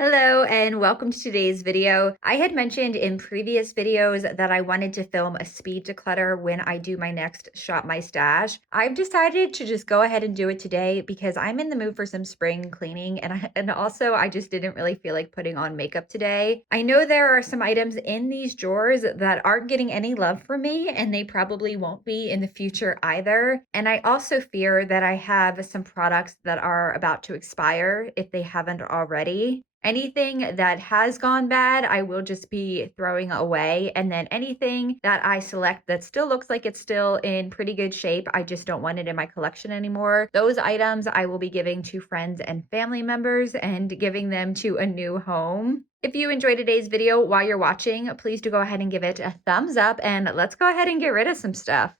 Hello and welcome to today's video. I had mentioned in previous videos that I wanted to film a speed declutter when I do my next Shop My Stash. I've decided to just go ahead and do it today because I'm in the mood for some spring cleaning and also I just didn't really feel like putting on makeup today. I know there are some items in these drawers that aren't getting any love from me and they probably won't be in the future either. And I also fear that I have some products that are about to expire if they haven't already. Anything that has gone bad, I will just be throwing away. And then anything that I select that still looks like it's still in pretty good shape, I just don't want it in my collection anymore. Those items I will be giving to friends and family members and giving them to a new home. If you enjoyed today's video while you're watching, please do go ahead and give it a thumbs up and let's go ahead and get rid of some stuff.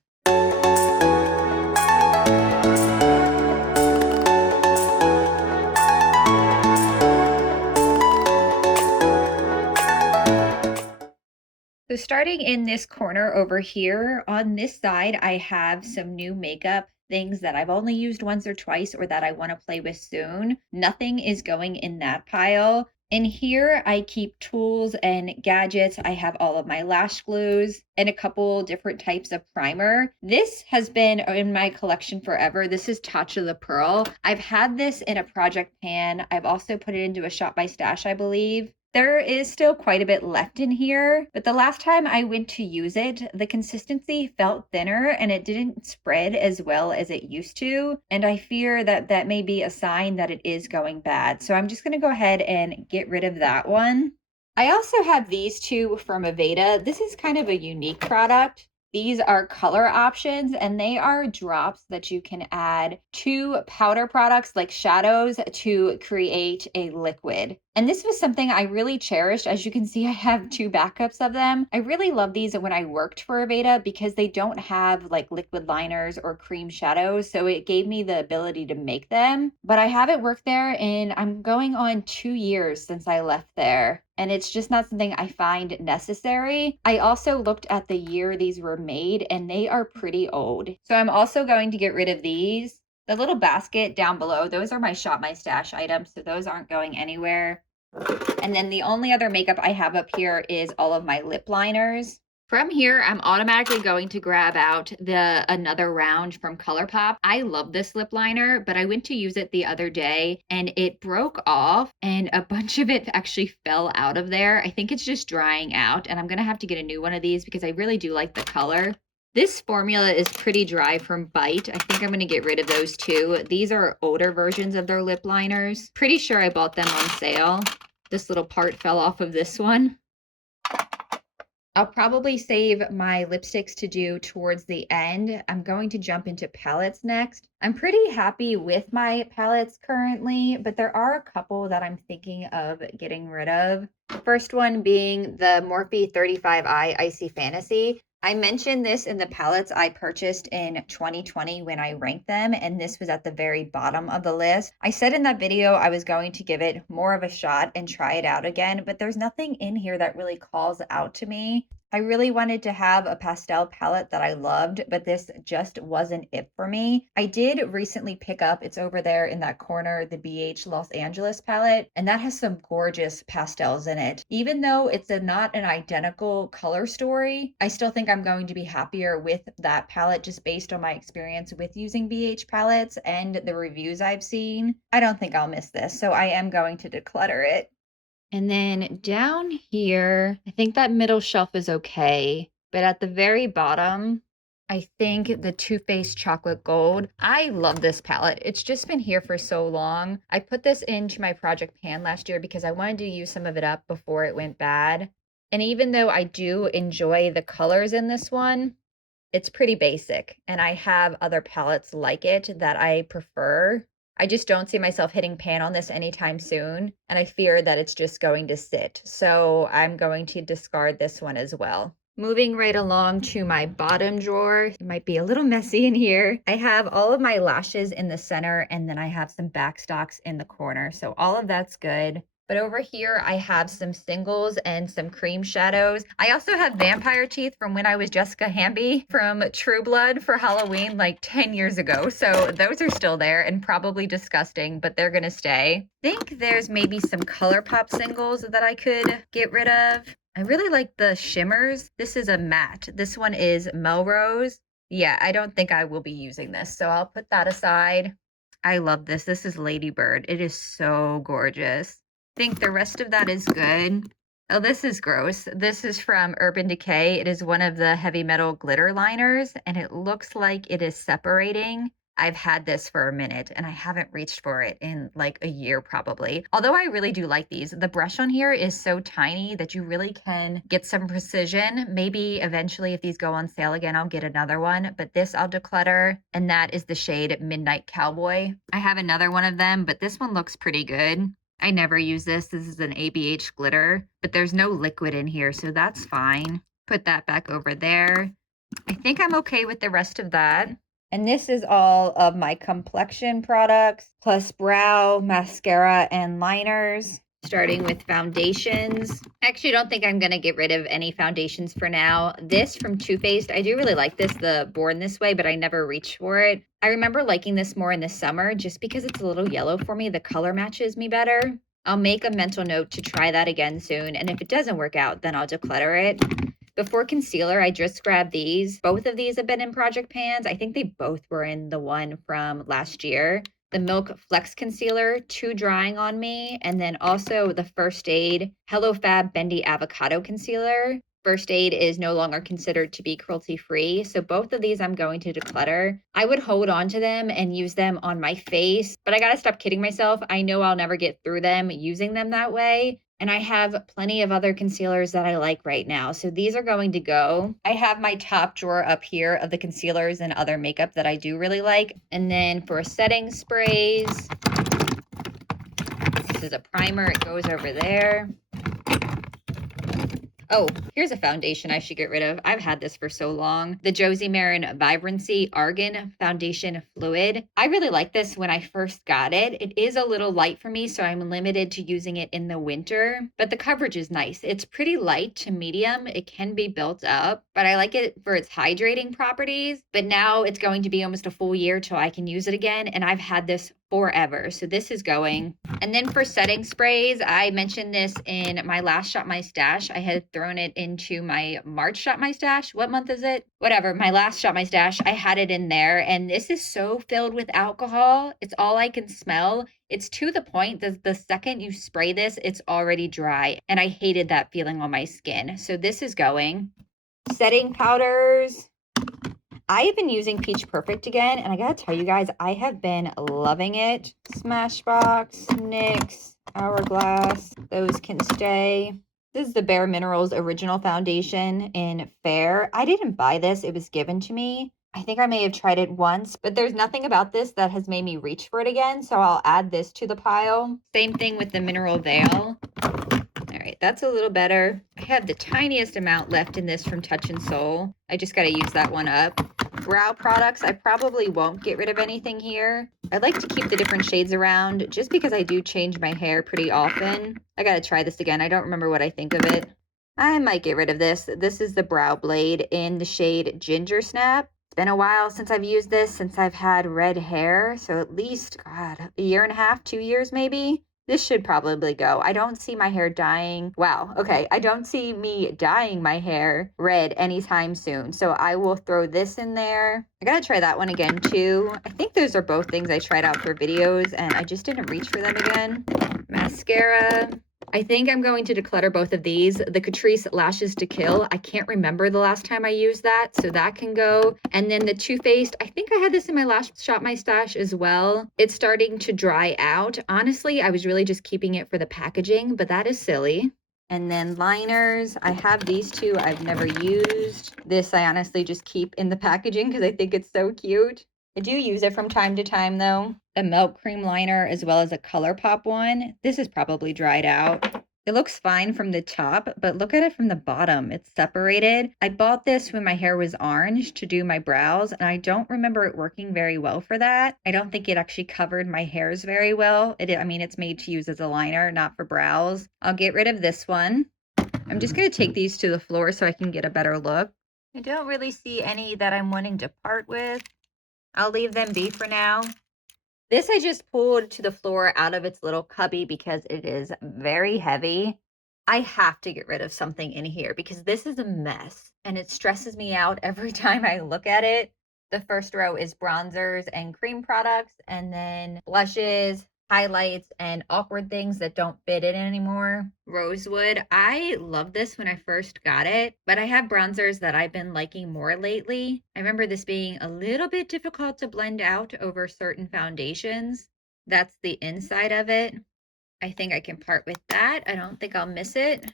So starting in this corner over here, on this side, I have some new makeup things that I've only used once or twice or that I want to play with soon. Nothing is going in that pile. In here, I keep tools and gadgets. I have all of my lash glues and a couple different types of primer. This has been in my collection forever. This is Touch of the Pearl. I've had this in a project pan. I've also put it into a Shop My Stash, I believe. There is still quite a bit left in here, but the last time I went to use it, the consistency felt thinner and it didn't spread as well as it used to. And I fear that that may be a sign that it is going bad. So I'm just going to go ahead and get rid of that one. I also have these two from Aveda. This is kind of a unique product. These are color options and they are drops that you can add to powder products like shadows to create a liquid. And this was something I really cherished. As you can see, I have two backups of them. I really love these when I worked for Aveda because they don't have like liquid liners or cream shadows. So it gave me the ability to make them. But I haven't worked there and I'm going on 2 years since I left there. And it's just not something I find necessary. I also looked at the year these were made and they are pretty old. So I'm also going to get rid of these. The little basket down below, those are my Shop My Stash items, so those aren't going anywhere. And then the only other makeup I have up here is all of my lip liners. From here, I'm automatically going to grab out the Another Round from ColourPop. I love this lip liner, but I went to use it the other day and it broke off and a bunch of it actually fell out of there. I think it's just drying out and I'm going to have to get a new one of these because I really do like the color. This formula is pretty dry from Bite. I think I'm going to get rid of those too. These are older versions of their lip liners. Pretty sure I bought them on sale. This little part fell off of this one. I'll probably save my lipsticks to do towards the end. I'm going to jump into palettes next. I'm pretty happy with my palettes currently, but there are a couple that I'm thinking of getting rid of. First one being the Morphe 35i Icy Fantasy. I mentioned this in the palettes I purchased in 2020 when I ranked them, and this was at the very bottom of the list. I said in that video I was going to give it more of a shot and try it out again, but there's nothing in here that really calls out to me. I really wanted to have a pastel palette that I loved, but this just wasn't it for me. I did recently pick up, it's over there in that corner, the BH Los Angeles palette, and that has some gorgeous pastels in it. Even though it's not an identical color story, I still think I'm going to be happier with that palette just based on my experience with using BH palettes and the reviews I've seen. I don't think I'll miss this, so I am going to declutter it. And then down here, I think that middle shelf is okay. But at the very bottom, I think the Too Faced Chocolate Gold. I love this palette. It's just been here for so long. I put this into my project pan last year because I wanted to use some of it up before it went bad. And even though I do enjoy the colors in this one, it's pretty basic. And I have other palettes like it that I prefer. I just don't see myself hitting pan on this anytime soon, and I fear that it's just going to sit. So I'm going to discard this one as well. Moving right along to my bottom drawer, it might be a little messy in here. I have all of my lashes in the center, and then I have some backstocks in the corner. So all of that's good. But over here, I have some singles and some cream shadows. I also have vampire teeth from when I was Jessica Hamby from True Blood for Halloween like 10 years ago. So those are still there and probably disgusting, but they're gonna stay. I think there's maybe some ColourPop singles that I could get rid of. I really like the shimmers. This is a matte. This one is Melrose. Yeah, I don't think I will be using this, so I'll put that aside. I love this. This is Ladybird. It is so gorgeous. I think the rest of that is good. Oh, this is gross. This is from Urban Decay. It is one of the heavy metal glitter liners, and it looks like it is separating. I've had this for a minute and I haven't reached for it in like a year probably. Although I really do like these. The brush on here is so tiny that you really can get some precision. Maybe eventually if these go on sale again, I'll get another one, but this I'll declutter, and that is the shade Midnight Cowboy. I have another one of them, but this one looks pretty good. I never use this. This is an ABH glitter, but there's no liquid in here, so that's fine. Put that back over there. I think I'm okay with the rest of that. And this is all of my complexion products, plus brow, mascara, and liners. Starting with foundations. I actually don't think I'm going to get rid of any foundations for now. This from Too Faced, I do really like this, the Born This Way, but I never reached for it. I remember liking this more in the summer just because it's a little yellow for me. The color matches me better. I'll make a mental note to try that again soon. And if it doesn't work out, then I'll declutter it. Before concealer, I just grabbed these. Both of these have been in project pans. I think they both were in the one from last year. The Milk Flex Concealer, too drying on me. And then also the First Aid Hello Fab Bendy Avocado Concealer. First Aid is no longer considered to be cruelty free. So both of these I'm going to declutter. I would hold on to them and use them on my face, but I gotta stop kidding myself. I know I'll never get through them using them that way. And I have plenty of other concealers that I like right now. So these are going to go. I have my top drawer up here of the concealers and other makeup that I do really like. And then for setting sprays, this is a primer. It goes over there. Oh, here's a foundation I should get rid of. I've had this for so long. The Josie Maran Vibrancy Argan Foundation Fluid. I really like this when I first got it. It is a little light for me, so I'm limited to using it in the winter, but the coverage is nice. It's pretty light to medium. It can be built up, but I like it for its hydrating properties. But now it's going to be almost a full year till I can use it again, and I've had this forever. So this is going. And then for setting sprays, I mentioned this in my last Shop My Stash. I had thrown it into my March Shop My Stash. What month is it? Whatever, my last Shop My Stash, I had it in there. And this is so filled with alcohol. It's all I can smell. It's to the point that the second you spray this, it's already dry. And I hated that feeling on my skin. So this is going. Setting powders. I have been using Peach Perfect again, and I gotta tell you guys, I have been loving it. Smashbox, NYX, Hourglass, those can stay. This is the Bare Minerals Original Foundation in Fair. I didn't buy this, it was given to me. I think I may have tried it once, but there's nothing about this that has made me reach for it again, so I'll add this to the pile. Same thing with the Mineral Veil. All right, that's a little better. I have the tiniest amount left in this from Touch and Soul. I just got to use that one up. Brow products, I probably won't get rid of anything here. I like to keep the different shades around just because I do change my hair pretty often. I got to try this again. I don't remember what I think of it. I might get rid of this. This is the Brow Blade in the shade Ginger Snap. It's been a while since I've used this, since I've had red hair. So at least, God, a year and a half, 2 years maybe. This should probably go. I don't see my hair dyeing. Wow. Okay. I don't see me dyeing my hair red anytime soon. So I will throw this in there. I gotta try that one again too. I think those are both things I tried out for videos and I just didn't reach for them again. Mascara. I think I'm going to declutter both of these. The Catrice Lashes to Kill. I can't remember the last time I used that, so that can go. And then the Too Faced. I think I had this in my last Shop My Stash as well. It's starting to dry out. Honestly, I was really just keeping it for the packaging, but that is silly. And then liners. I have these two I've never used. This I honestly just keep in the packaging because I think it's so cute. I do use it from time to time though. A Milk Cream liner as well as a ColourPop one. This is probably dried out. It looks fine from the top, but look at it from the bottom. It's separated. I bought this when my hair was orange to do my brows, and I don't remember it working very well for that. I don't think it actually covered my hairs very well. I mean, it's made to use as a liner, not for brows. I'll get rid of this one. I'm just going to take these to the floor so I can get a better look. I don't really see any that I'm wanting to part with. I'll leave them be for now. This I just pulled to the floor out of its little cubby because it is very heavy. I have to get rid of something in here because this is a mess and it stresses me out every time I look at it. The first row is bronzers and cream products, and then blushes, highlights, and awkward things that don't fit in anymore. Rosewood. I love this when I first got it, but I have bronzers that I've been liking more lately. I remember this being a little bit difficult to blend out over certain foundations. That's the inside of it. I think I can part with that. I don't think I'll miss it.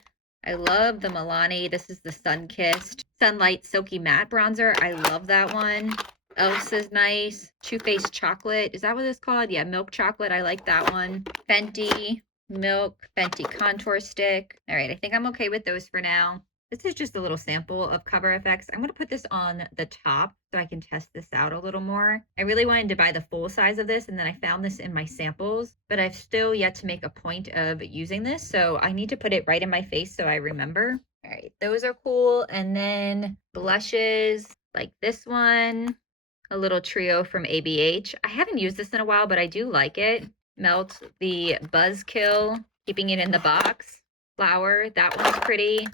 I love the Milani. This is the Sun-Kissed Sunlight Silky Matte Bronzer. I love that one. Else is nice. Too Faced Chocolate. Is that what it's called? Yeah, Milk Chocolate. I like that one. Fenty Milk, Fenty Contour Stick. All right, I think I'm okay with those for now. This is just a little sample of Cover FX. I'm going to put this on the top so I can test this out a little more. I really wanted to buy the full size of this, and then I found this in my samples, but I've still yet to make a point of using this, so I need to put it right in my face so I remember. All right, those are cool. And then blushes like this one, a little trio from ABH. I haven't used this in a while, but I do like it. Melt the Buzzkill, keeping it in the box. Flower, that one's pretty.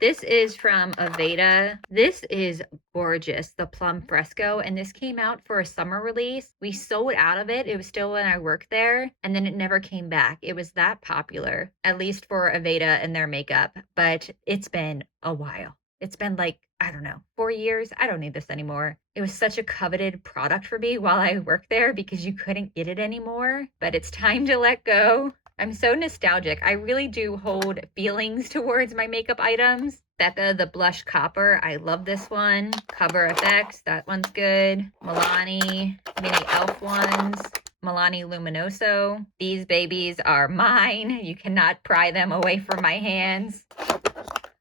This is from Aveda. This is gorgeous, the Plum Fresco, and this came out for a summer release. We sold out of it. It was still when I worked there, and then it never came back. It was that popular, at least for Aveda and their makeup, but it's been a while. It's been like, I don't know, 4 years. I don't need this anymore. It was such a coveted product for me while I worked there because you couldn't get it anymore, but it's time to let go. I'm so nostalgic. I really do hold feelings towards my makeup items. Becca, the Blush Copper. I love this one. Cover FX. That one's good. Milani, mini elf ones. Milani Luminoso. These babies are mine. You cannot pry them away from my hands.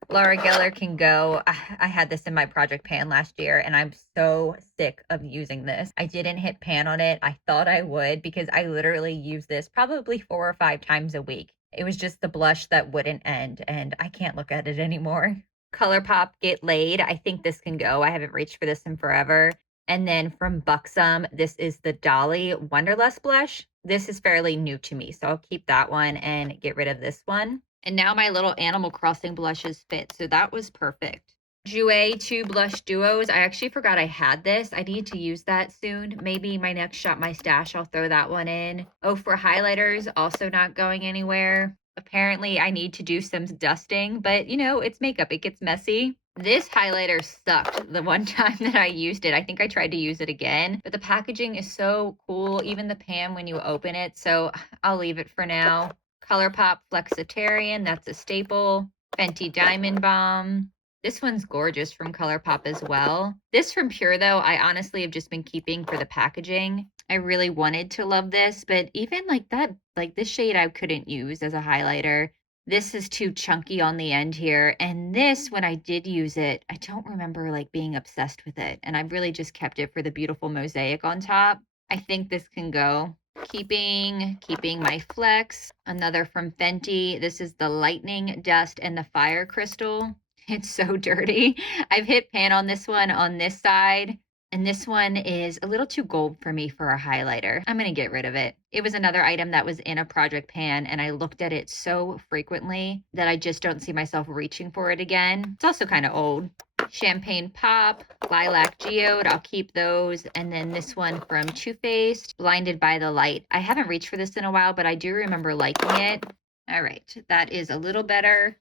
Laura Geller can go. I had this in my project pan last year, and I'm so sick of using this. I didn't hit pan on it. I thought I would because I literally use this probably 4 or 5 times a week. It was just the blush that wouldn't end, and I can't look at it anymore. ColourPop Get Laid. I think this can go. I haven't reached for this in forever. And then from Buxom, this is the Dolly Wonderlust blush. This is fairly new to me, so I'll keep that one and get rid of this one. And now my little Animal Crossing blushes fit, so that was perfect. Jouer 2 blush duos. I actually forgot I had this. I need to use that soon. Maybe my next Shop My Stash, I'll throw that one in. Oh, for highlighters, also not going anywhere. Apparently, I need to do some dusting, but you know, it's makeup. It gets messy. This highlighter sucked the one time that I used it. I think I tried to use it again, but the packaging is so cool, even the pan when you open it, so I'll leave it for now. ColourPop Flexitarian, that's a staple. Fenty Diamond Bomb. This one's gorgeous from ColourPop as well. This from Pure, though, I honestly have just been keeping for the packaging. I really wanted to love this, but even like that, like this shade I couldn't use as a highlighter. This is too chunky on the end here. And this, when I did use it, I don't remember like being obsessed with it. And I've really just kept it for the beautiful mosaic on top. I think this can go. Keeping my Flex. Another from Fenty. This is the Lightning Dust and the Fire Crystal. It's so dirty. I've hit pan on this one on this side, and this one is a little too gold for me for a highlighter. I'm going to get rid of it. It was another item that was in a project pan, and I looked at it so frequently that I just don't see myself reaching for it again. It's also kind of old. Champagne Pop, Lilac Geode, I'll keep those. And then this one from Too Faced, Blinded by the Light. I haven't reached for this in a while, but I do remember liking it. All right, that is a little better.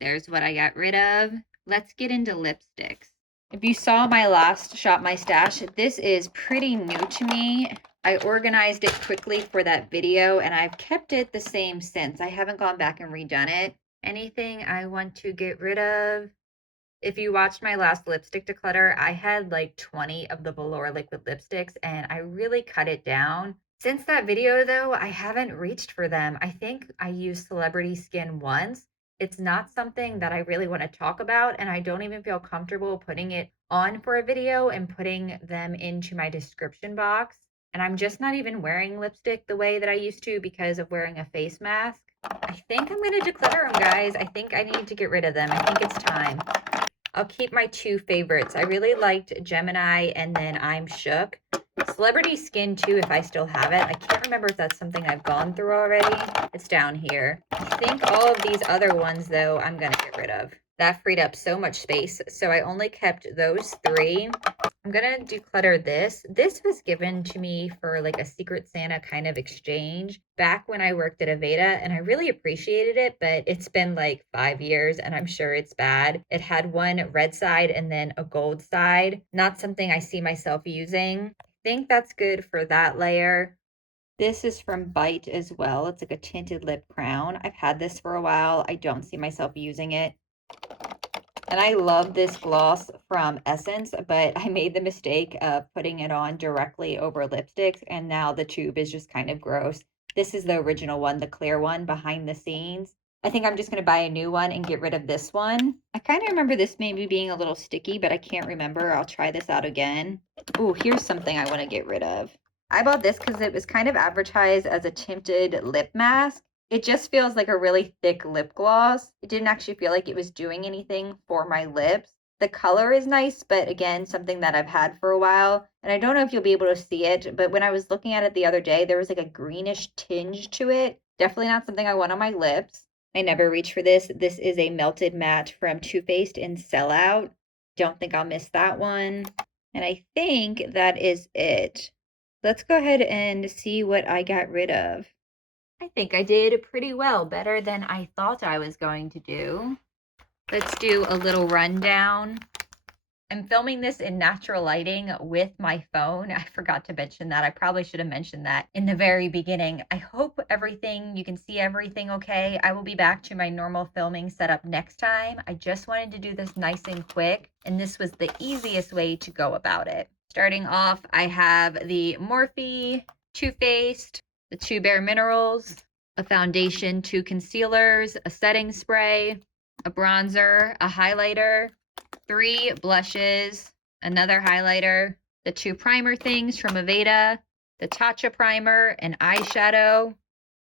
There's what I got rid of. Let's get into lipsticks. If you saw my last Shop My Stash, this is pretty new to me. I organized it quickly for that video, and I've kept it the same since. I haven't gone back and redone it. Anything I want to get rid of? If you watched my last lipstick declutter, I had like 20 of the Velour liquid lipsticks, and I really cut it down. Since that video, though, I haven't reached for them. I think I used Celebrity Skin once, It's not something that I really want to talk about, and I don't even feel comfortable putting it on for a video and putting them into my description box. And I'm just not even wearing lipstick the way that I used to because of wearing a face mask. I think I'm going to declutter them, guys. I think I need to get rid of them. I think it's time. I'll keep my two favorites. I really liked Gemini and then I'm Shook. Celebrity Skin too, if I still have it. I can't remember if that's something I've gone through already. It's down here. I think all of these other ones, though, I'm going to get rid of. That freed up so much space, so I only kept those three. I'm going to declutter this. This was given to me for like a Secret Santa kind of exchange back when I worked at Aveda, and I really appreciated it, but it's been like 5 years and I'm sure it's bad. It had one red side and then a gold side. Not something I see myself using. I think that's good for that layer. This is from Bite as well. It's like a tinted lip crown. I've had this for a while. I don't see myself using it. And I love this gloss from Essence, but I made the mistake of putting it on directly over lipsticks, and now the tube is just kind of gross. This is the original one, the clear one behind the scenes. I think I'm just going to buy a new one and get rid of this one. I kind of remember this maybe being a little sticky, but I can't remember. I'll try this out again. Oh, here's something I want to get rid of. I bought this because it was kind of advertised as a tinted lip mask. It just feels like a really thick lip gloss. It didn't actually feel like it was doing anything for my lips. The color is nice, but again, something that I've had for a while. And I don't know if you'll be able to see it, but when I was looking at it the other day, there was like a greenish tinge to it. Definitely not something I want on my lips. I never reach for this. This is a melted matte from Too Faced in Sellout. Don't think I'll miss that one. And I think that is it. Let's go ahead and see what I got rid of. I think I did pretty well, better than I thought I was going to do. Let's do a little rundown. I'm filming this in natural lighting with my phone. I forgot to mention that. I probably should have mentioned that in the very beginning. I hope you can see everything okay. I will be back to my normal filming setup next time. I just wanted to do this nice and quick, and this was the easiest way to go about it. Starting off, I have the Morphe, Too Faced, the 2 Bare Minerals, a foundation, 2 concealers, a setting spray, a bronzer, a highlighter, 3 blushes, another highlighter, the 2 primer things from Aveda, the Tatcha primer, an eyeshadow,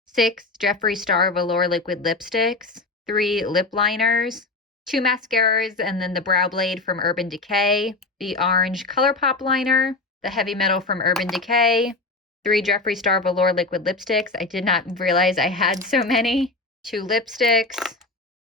6 Jeffree Star Velour liquid lipsticks, 3 lip liners, 2 mascaras, and then the brow blade from Urban Decay, the orange ColourPop liner, the heavy metal from Urban Decay, 3 Jeffree Star Velour liquid lipsticks. I did not realize I had so many. 2 lipsticks,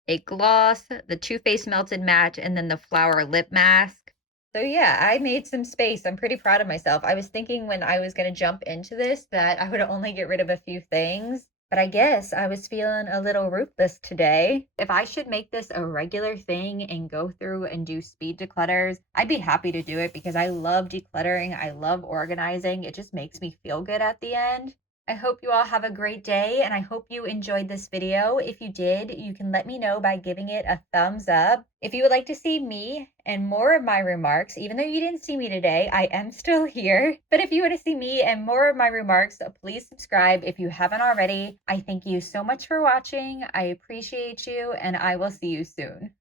a gloss, the Too Faced Melted Matte, and then the Flower Lip Mask. So yeah, I made some space. I'm pretty proud of myself. I was thinking when I was going to jump into this that I would only get rid of a few things, but I guess I was feeling a little ruthless today. If I should make this a regular thing and go through and do speed declutters, I'd be happy to do it because I love decluttering. I love organizing. It just makes me feel good at the end. I hope you all have a great day, and I hope you enjoyed this video. If you did, you can let me know by giving it a thumbs up. If you would like to see me and more of my remarks, even though you didn't see me today, I am still here. But if you want to see me and more of my remarks, please subscribe if you haven't already. I thank you so much for watching. I appreciate you, and I will see you soon.